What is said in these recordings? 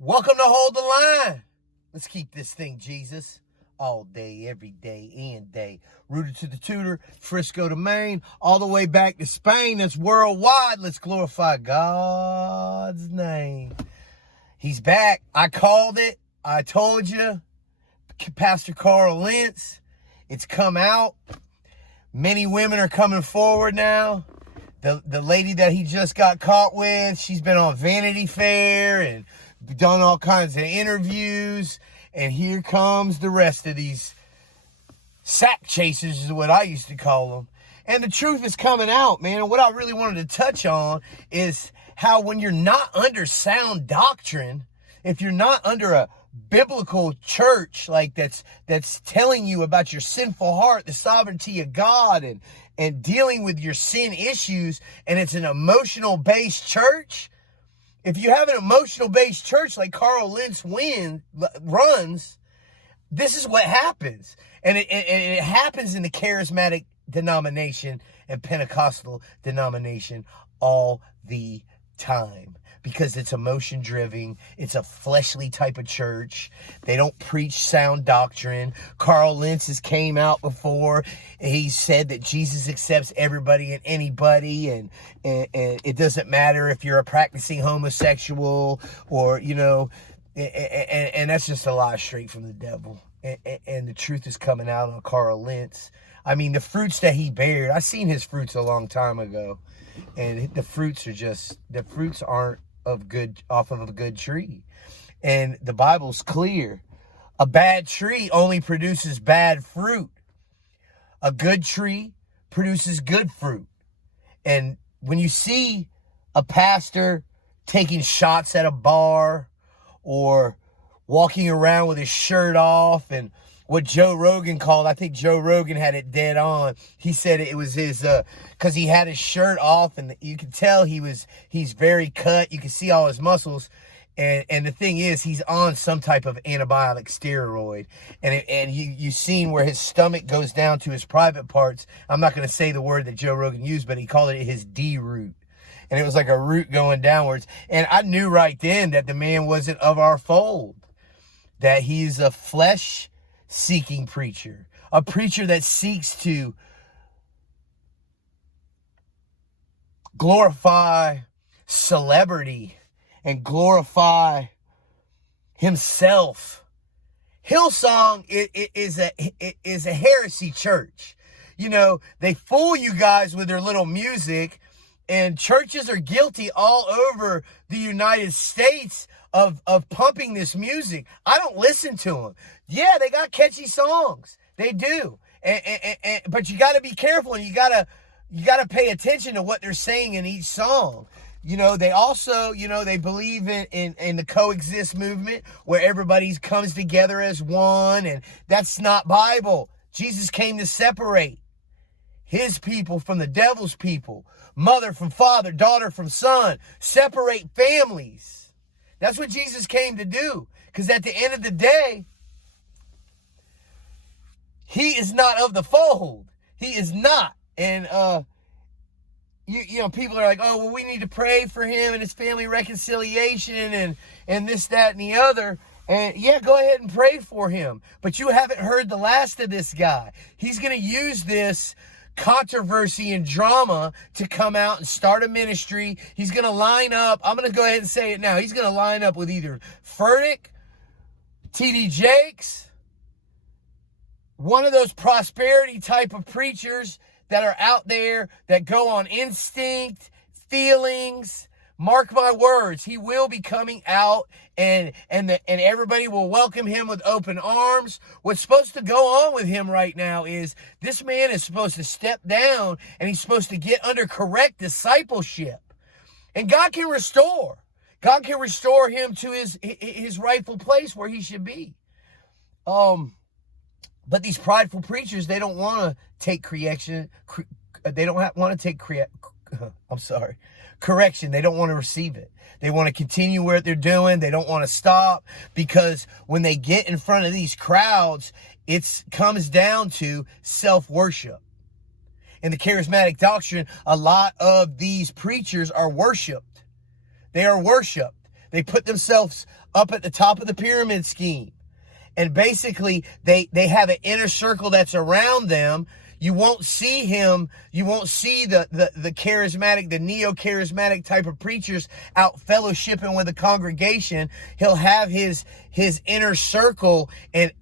Welcome to Hold the Line. Let's keep this thing Jesus. All day, every day, and day. Rooted to the tutor, Frisco to Maine, all the way back to Spain. That's worldwide. Let's glorify God's name. He's back. I called it. I told you. Pastor Lentz. It's come out. Many women are coming forward now. The lady that he just got caught with, she's been on Vanity Fair and done all kinds of interviews. And here comes the rest of these sack chasers is what I used to call them. And the truth is coming out, man. And what I really wanted to touch on is how when you're not under sound doctrine, if you're not under a biblical church like that's telling you about your sinful heart, the sovereignty of God, and dealing with your sin issues, and it's an emotional based church. If you have an emotional based church like Lentz runs, this is what happens. And it happens in the charismatic denomination and Pentecostal denomination all the time. Because it's emotion driven. It's a fleshly type of church. They don't preach sound doctrine. Lentz has came out before. And he said that Jesus accepts everybody and anybody. And it doesn't matter if you're a practicing homosexual or, and that's just a lie straight from the devil. And the truth is coming out on Lentz. I mean, the fruits that he bared, I seen his fruits a long time ago. And the fruits aren't off of a good tree. And the Bible's clear. A bad tree only produces bad fruit. A good tree produces good fruit. And when you see a pastor taking shots at a bar or walking around with his shirt off, and what Joe Rogan called, I think Joe Rogan had it dead on. He said it was his, cause he had his shirt off and you could tell he's very cut. You can see all his muscles. And the thing is, he's on some type of antibiotic steroid. And you seen where his stomach goes down to his private parts. I'm not going to say the word that Joe Rogan used, but he called it his D root. And it was like a root going downwards. And I knew right then that the man wasn't of our fold. That he's a flesh-seeking preacher. A preacher that seeks to glorify celebrity and glorify himself. Hillsong is a heresy church. They fool you guys with their little music, and churches are guilty all over the United States of pumping this music. I don't listen to them. Yeah, they got catchy songs. They do. But you got to be careful, and you got to pay attention to what they're saying in each song. They also, they believe in the coexist movement where everybody comes together as one, and that's not Bible. Jesus came to separate his people from the devil's people, mother from father, daughter from son, separate families. That's what Jesus came to do. Because at the end of the day, he is not of the fold. He is not. And, people are like, oh, well, we need to pray for him and his family reconciliation and this, that, and the other. And yeah, go ahead and pray for him. But you haven't heard the last of this guy. He's going to use this controversy and drama to come out and start a ministry. He's going to line up. I'm going to go ahead and say it now. He's going to line up with either Furtick, T.D. Jakes, one of those prosperity type of preachers that are out there that go on instinct, feelings. Mark my words, he will be coming out and everybody will welcome him with open arms. What's supposed to go on with him right now is this man is supposed to step down and he's supposed to get under correct discipleship. And God can restore. God can restore him to his rightful place where he should be. But these prideful preachers, they don't want to take correction. They don't want to take correction. They don't want to receive it. They want to continue what they're doing. They don't want to stop, because when they get in front of these crowds, it comes down to self-worship. In the charismatic doctrine, a lot of these preachers are worshiped. They are worshiped. They put themselves up at the top of the pyramid scheme. And basically, they have an inner circle that's around them. You won't see him. You won't see the charismatic, the neo-charismatic type of preachers out fellowshipping with the congregation. He'll have his inner circle, and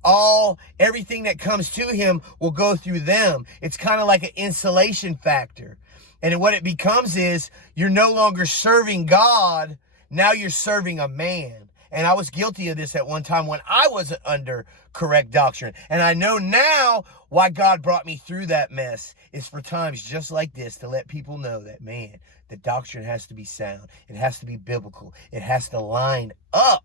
everything that comes to him will go through them. It's kind of like an insulation factor. And what it becomes is you're no longer serving God. Now you're serving a man. And I was guilty of this at one time when I wasn't under correct doctrine. And I know now why God brought me through that mess is for times just like this, to let people know that, man, the doctrine has to be sound. It has to be biblical. It has to line up.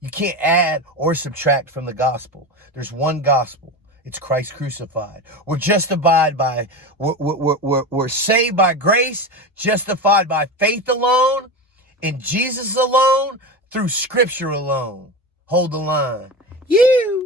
You can't add or subtract from the gospel. There's one gospel. It's Christ crucified. We're justified by, we're saved by grace, justified by faith alone, in Jesus alone, through Scripture alone. Hold the line. You.